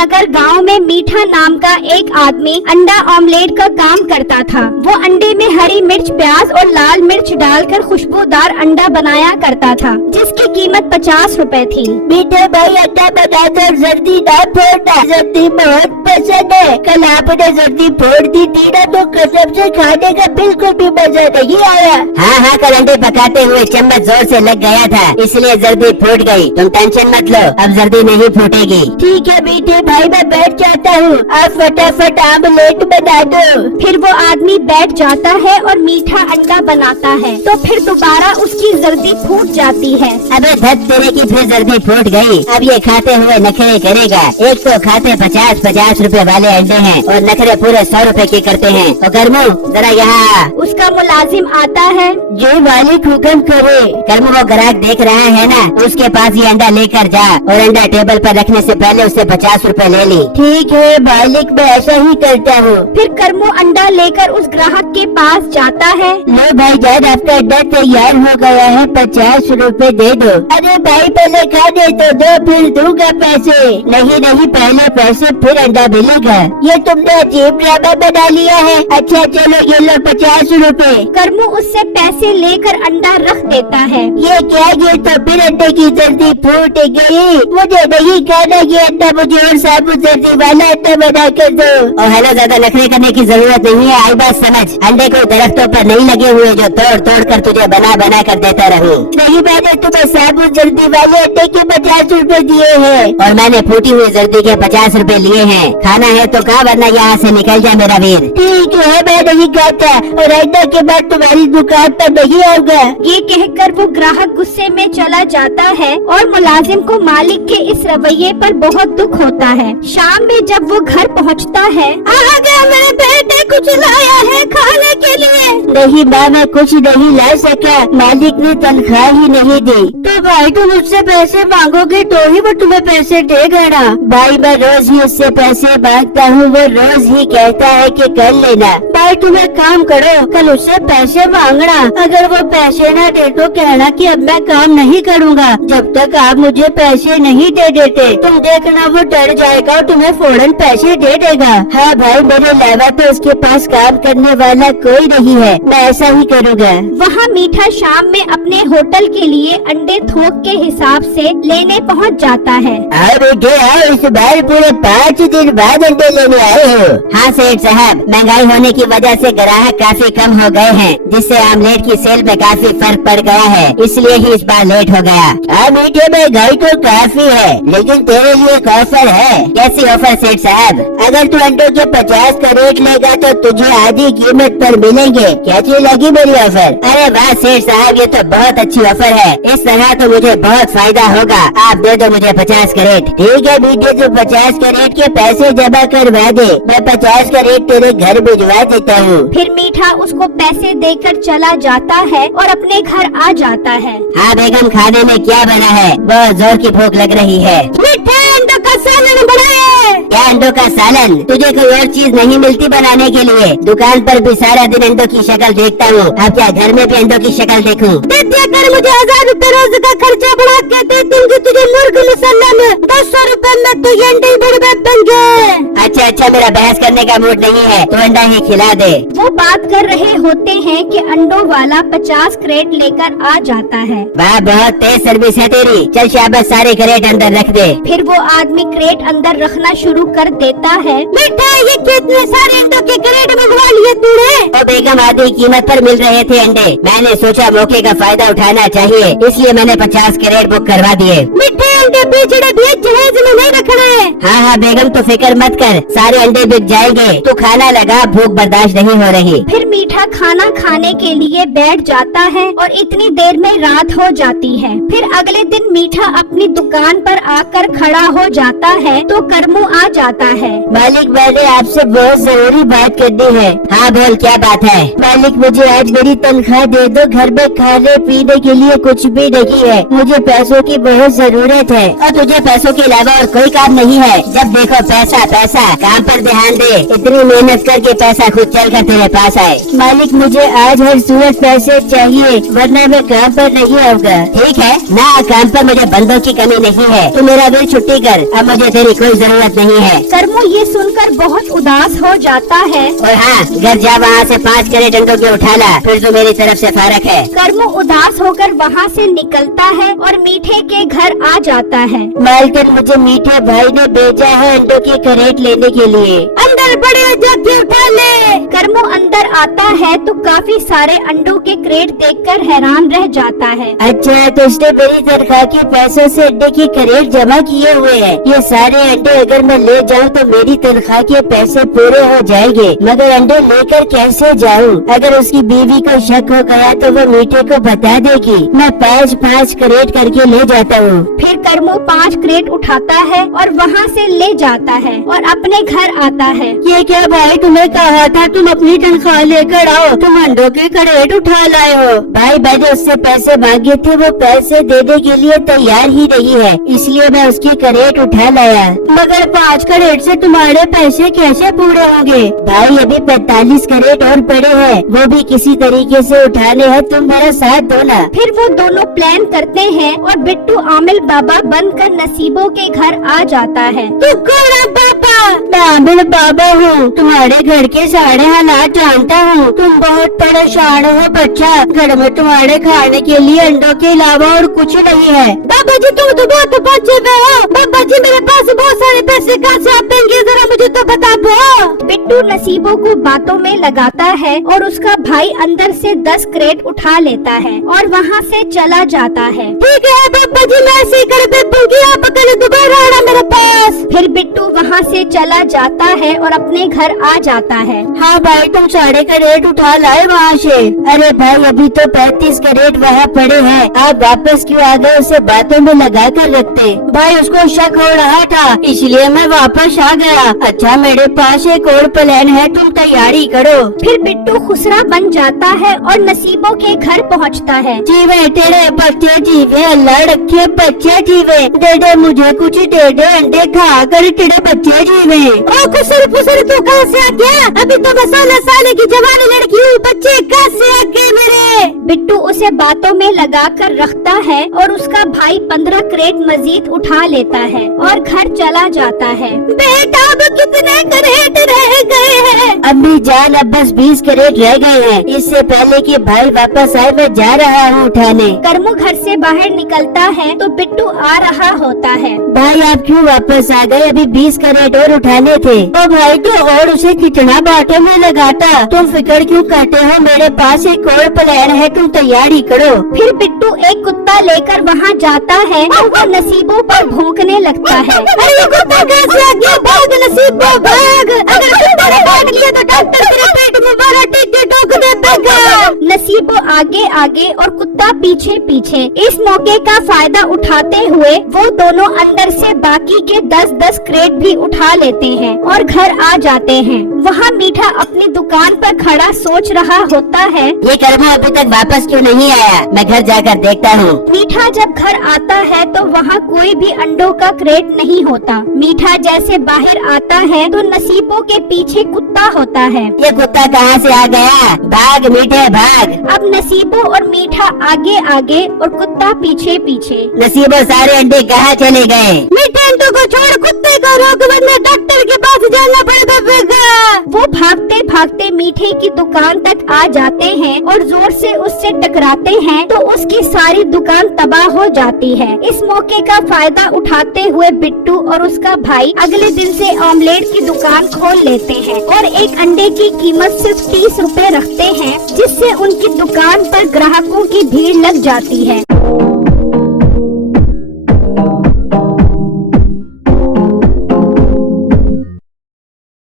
नगर गांव में मीठा नाम का एक आदमी अंडा ऑमलेट का काम करता था। वो अंडे में हरी मिर्च, प्याज और लाल मिर्च डालकर खुशबूदार अंडा बनाया करता था, जिसकी कीमत 50 रुपए थी। मीठे भाई अंडा बनाकर जल्दी ना फोड़ना, जल्दी बहुत पसंद है। कल आपने जल्दी फोड़ दी थी ना, तो कसम से खाने का बिल्कुल भी मजा नहीं आया। हाँ हाँ, कल अंडे पकाते हुए चम्मच जोर से लग गया था, इसलिए जल्दी फूट गई। तुम टेंशन मत लो, अब जल्दी नहीं फूटेगी। ठीक है मीठे भाई, मैं बैठ जाता हूँ, आप फटाफट आमलेट बना दो। फिर वो आदमी बैठ जाता है और मीठा अंडा बनाता है, तो फिर दोबारा उसकी जल्दी फूट जाती है। अबे धत तेरे की, फिर जल्दी फूट गई। अब ये खाते हुए नखरे करेगा। एक तो खाते 50-50 रुपए वाले अंडे हैं और नखरे पूरे 100 रुपए के करते हैं। तो कर्मू जरा यहाँ। उसका मुलाजिम आता है। जो मालिक हुक्म करे। कर्मू वो ग्राहक देख रहा है ना, उसके पास ये अंडा लेकर जा और अंडा टेबल पर रखने से पहले उससे 50 रुपए ले ली। ठीक है मालिक, मैं ऐसा ही करता हूँ। फिर कर्मू अंडा लेकर उस ग्राहक के पास जाता है। लो भाई जान, आपका अंडा तैयार हो गया है, 50 रुपए दे दो। अरे भाई पहले खाने तो दो, फिर दूंगा पैसे। नहीं, पहले पैसे फिर अंडा मिलेगा। ये तुमने अजीब ड्रामा बना लिया है। अच्छा चलो ये लो 50 रुपए। कर्मू उससे पैसे लेकर अंडा रख देता है। ये क्या, ये तो फिर अंडे की जल्दी फूट गई। मुझे नहीं खाना ये अंडा, मुझे और साबुत जल्दी वाला अंडा बना कर दो। और हेलो, ज्यादा नखरे करने की जरूरत नहीं है। आई बात समझ, अंडे कोई दरख्तों पर नहीं लगे हुए जो तोड़ कर तुझे बना कर देता रहूं। नहीं, मैंने तुम्हें साबुत जल्दी वाले अंडे के 50 रुपए दिए हैं। और मैंने फूटी हुई जल्दी के 50 रुपए लिए हैं। खाना है तो खा, वरना यहाँ से निकल जा मेरा वीर। ठीक है, मैं नहीं खाता और अंडा के बाद तुम्हारी दुकान पर नहीं आऊंगा। ये कहकर वो ग्राहक गुस्से में चला जाता है और मुलाजिम को मालिक के इस रवैये पर बहुत दुख होता है। शाम में जब वो घर पहुंचता है, आ गया मेरे बेटे, कुछ लाया है खाने के लिए। नहीं माँ, मैं कुछ नहीं ला सका, मालिक ने तनख्वाह ही नहीं दी। तो भाई तुम उससे पैसे मांगोगे तो ही वो तुम्हें पैसे देगा ना। भाई मैं रोज ही उससे पैसे मांगता हूँ, वो रोज ही कहता है कि कर लेना। भाई तुम एक काम करो, कल उससे पैसे मांगना, अगर वो पैसे न दे तो कहना कि अब मैं काम नहीं करूँगा जब तक आप मुझे पैसे नहीं दे देते। तुम देखना वो डर जाएगा और तुम्हें फौरन पैसे दे देगा। हाँ भाई, मेरे अलावा तो उसके पास काम करने वाला कोई नहीं है, मैं ऐसा ही करूँगा। वहाँ मीठा शाम में अपने होटल के लिए अंडे थोक के हिसाब से लेने पहुँच जाता है। आओ बेटे आओ, इस बार पूरे 5 दिन बाद अंडे लेने आए हो। हाँ सेठ साहब, महंगाई होने की वजह से ग्राहक काफी कम हो गए हैं, जिससे आमलेट की सेल में काफी फर्क पड़ गया है, इसलिए ही इस बार लेट हो गया। हाँ मीठे, महंगाई तो काफी है, लेकिन तेरे लिए एक ऑफर है। कैसी ऑफर सेठ साहब? अगर तू अंडों के 50 का रेट लेगा तो तुझे आधी कीमत पर मिलेंगे। कैसी लगी मेरी ऑफर? अरे वाह सेठ साहब, ये तो बहुत अच्छी ऑफर है। इस तरह तो मुझे बहुत फायदा होगा। आप दे दो मुझे 50 का रेट। ठीक है मीठे, तू 50 का रेट के पैसे जमा करवा दे, मैं 50 का रेट तेरे घर भिजवा देता हूँ। फिर मीठा उसको पैसे देकर चला जाता है और अपने घर आ जाता है। हाँ बेगम, खाने में क्या बना है? बहुत जोर की भूख लग रही है। मीठे अंडों का सालन बनाए। क्या अंडों का सालन? तुझे कोई और चीज नहीं मिलती बनाने के लिए? दुकान पर भी सारा दिन अंडों की शक्ल देखता हूँ, अब क्या घर में भी अंडों की शक्ल देखूँ? दे दिया कर मुझे 1000 रुपए रोज का खर्चा बढ़ा के दे दूंगी तुझे मुर्ग मसाला में। 200 रुपए में तो ये अंडे बड़े बन गए। अच्छा, मेरा बहस करने का मूड नहीं है, तो अंडा ही खिला दे। वो बात कर रहे होते हैं कि अंडों वाला 50 क्रेट लेकर आ जाता है। वाह, बहुत तेज सर्विस है तेरी। चल शाबाश, सारे क्रेट अंदर रख दे। फिर वो आदमी क्रेट अंदर रखना शुरू कर देता है। बेटा ये कितने सारे अंडों के क्रेट मंगवा लिए तूने? ओ बेगम, आधी कीमत पर मिल रहे थे अंडे। मैंने सोचा मौके का फायदा उठाना चाहिए, इसलिए मैंने 50 क्रेट बुक करवा दिए। मिठे अंडे बेचने भी जहेज में नहीं रखना है। हाँ बेगम, तो फिक्र मत कर, सारे अंडे बिक जाएंगे। तू खाना लगा, भूख बर्दाश्त नहीं हो रही। फिर मीठा खाना खाने के लिए बैठ जाता है और इतनी देर में रात हो जाती है। फिर अगले दिन मीठा अपनी दुकान पर आकर खड़ा हो जाता है तो कर्मू आ जाता है। मालिक, मैंने आपसे बहुत जरूरी बात करनी है। हाँ बोल, क्या बात है? मालिक, मुझे आज मेरी तनख्वाह दे दो, घर में खाने पीने के लिए कुछ भी नहीं है, मुझे पैसों की बहुत जरूरत है। और तुझे पैसों के अलावा और कोई काम नहीं है? जब देखो पैसा पैसा, काम पर ध्यान दे। इतनी मेहनत करके पैसा खुद चल कर तेरे पास आए। मालिक मुझे आज हर सूरत पैसे चाहिए, वरना मैं काम पर नहीं आऊंगा। ठीक है ना, काम पर मुझे बंदों की कमी नहीं है। तू मेरा बिल छुट्टी कर, अब मुझे तेरी कोई जरूरत नहीं है। करमू ये सुनकर बहुत उदास हो जाता है। और हाँ, घर जा वहाँ से 5 कैरेट अंडों के उठा ला, फिर तो मेरी तरफ से फारक है। करमू उदास होकर वहाँ से निकलता है और मीठे के घर आ जाता है। मालकिन मुझे मीठे भाई ने भेजा है अंडों की कैरेट लेने के लिए। अंदर बड़े जाके उठा ले। करमू अंदर आता है तो काफी सारे अंडों के क्रेट देखकर हैरान रह जाता है। अच्छा, तो उसने मेरी तनख्वाह के पैसों से अंडे की कैरेट जमा किए हुए हैं। ये सारे अंडे अगर मैं ले जाऊं तो मेरी तनख्वाह के पैसे पूरे हो जाएंगे, मगर अंडे लेकर कैसे जाऊं? अगर उसकी बीवी को शक हो गया तो वो मीठे को बता देगी। मैं 5-5 कैरेट करके ले जाता हूँ। फिर करमू 5 क्रेट उठाता है और वहाँ से ले जाता है और अपने घर आता है। ये क्या भाई, तुम्हें कहा था तुम अपनी तनख्वाह लेकर आओ, तुम अंडों के कैरेट उठा लाए हो। भाई मैंने उससे पैसे मांगे थे, वो पैसे देने के लिए तैयार ही नहीं है, इसलिए मैं उसकी कैरेट उठा लाया। मगर 5 कैरेट से तुम्हारे पैसे कैसे पूरे होंगे? भाई अभी 45 कैरेट और पड़े हैं, वो भी किसी तरीके से उठाने हैं, तुम मेरा साथ दो ना। फिर वो दोनों प्लान करते हैं और बिट्टू आमिल बाबा बनकर नसीबों के घर आ जाता है। तू कौन है बाबा? मैं आमिल बाबा हूँ, तुम्हारे घर के सारे हालात जानता हूँ। तुम बहुत परेशान हो बच्चा, घर में तुम्हारे खाने के लिए अंडों के अलावा और कुछ नहीं है। बाबा जी तुम तो बहुत बच्चे में हो। बाबा जी मेरे पास बहुत सारे पैसे कहाँ से आएंगे, जरा मुझे तो बता दो। बिट्टू नसीबों को बातों में लगाता है और उसका भाई अंदर से 10 क्रेट उठा लेता है और वहाँ से चला जाता है। ठीक है बाबा जी, मैं ऐसे ही कर दूंगी, आप कल दोबारा आना मेरे पास। फिर बिट्टू वहाँ से चला जाता है और अपने घर आ जाता है। हाँ भाई, तुम सारे कैरेट उठा लाए वहाँ से? अरे भाई अभी तो 35 कैरेट वहाँ पड़े हैं, आप वापस क्यों आ गए? उसे बातों में लगा कर रखते। भाई उसको शक हो रहा था, इसलिए मैं वापस आ गया। अच्छा मेरे पास एक और प्लान है, तुम तैयारी करो। फिर बिट्टू खुसरा बन जाता है और नसीबों के घर पहुँचता है। जीवे तेरे बच्चे जीवे, अल्लाह रखे बच्चे जीवे, दे दे मुझे कुछ, दे दे अंडे खा कर तेरे बच्चे जीवे। ओ खुसर फुसर तू कहाँ से आ गया? अभी तो मैं 16 साल की जवान लड़की हूँ, बच्चे कहाँ से आ गए मेरे? बिट्टू उसे बातों में लगा कर रखता है और उसका भाई 15 क्रेट मजीद उठा लेता है और घर चला जाता है। बेटा अब कितने कैरेट रह गए हैं? अम्मी जान अब बस 20 कैरेट रह गए हैं। इससे पहले कि भाई वापस आए मैं जा रहा हूँ उठाने। करमू घर से बाहर निकलता है तो बिट्टू आ रहा होता है। भाई आप क्यों वापस आ गए? अभी 20 कैरेट और उठाने थे। ओ भाई तो और उसे कितना बातों में लगाता, तुम फिक्र क्यों करते हो? मेरे पास एक और प्लान है, तुम तैयारी करो। फिर बिट्टू एक कुत्ता लेकर वहाँ जाता है और वो नसीबों पर भौंकने लगता है। अरे कुत्ता कैसे आ गया? भाग नसीबों भाग, अगर कुत्ता ने काट लिया तो डॉक्टर तेरे पेट में बड़ा टीके ठोक देगा। नसीबों आगे आगे और कुत्ता पीछे पीछे। इस मौके का फायदा उठाते हुए वो दोनों अंदर से बाकी के 10-10 क्रेट भी उठा लेते हैं और घर आ जाते हैं। वहाँ मीठा अपनी दुकान पर खड़ा सोच रहा होता है, ये करमू अभी तक वापस क्यों नहीं आया? मैं घर जाकर देखता हूँ। मीठा जब घर आता है तो वहाँ कोई भी अंडों का क्रेट नहीं होता। मीठा जैसे बाहर आता है तो नसीबों के पीछे कुत्ता होता है। ये कुत्ता कहाँ से आ गया? भाग मीठे भाग। अब नसीबों और मीठा आगे आगे और कुत्ता पीछे पीछे। नसीबों सारे अंडे कहाँ चले गए? मीठे अंडों को छोड़ कुत्ते को रोक, वरना डॉक्टर के पास जाना पड़ेगा। वो भागते भागते मीठे की दुकान तक आ जाते हैं और जोर से उससे टकराते हैं तो उसकी सारी दुकान तबाह हो जाती है। इस मौके का फायदा उठाते हुए बिट्टू और उसका भाई अगले दिन से ऑमलेट की दुकान खोल लेते हैं और एक अंडे की कीमत सिर्फ 30 रुपए रखते हैं, जिससे उनकी दुकान पर ग्राहकों की भीड़ लग जाती है।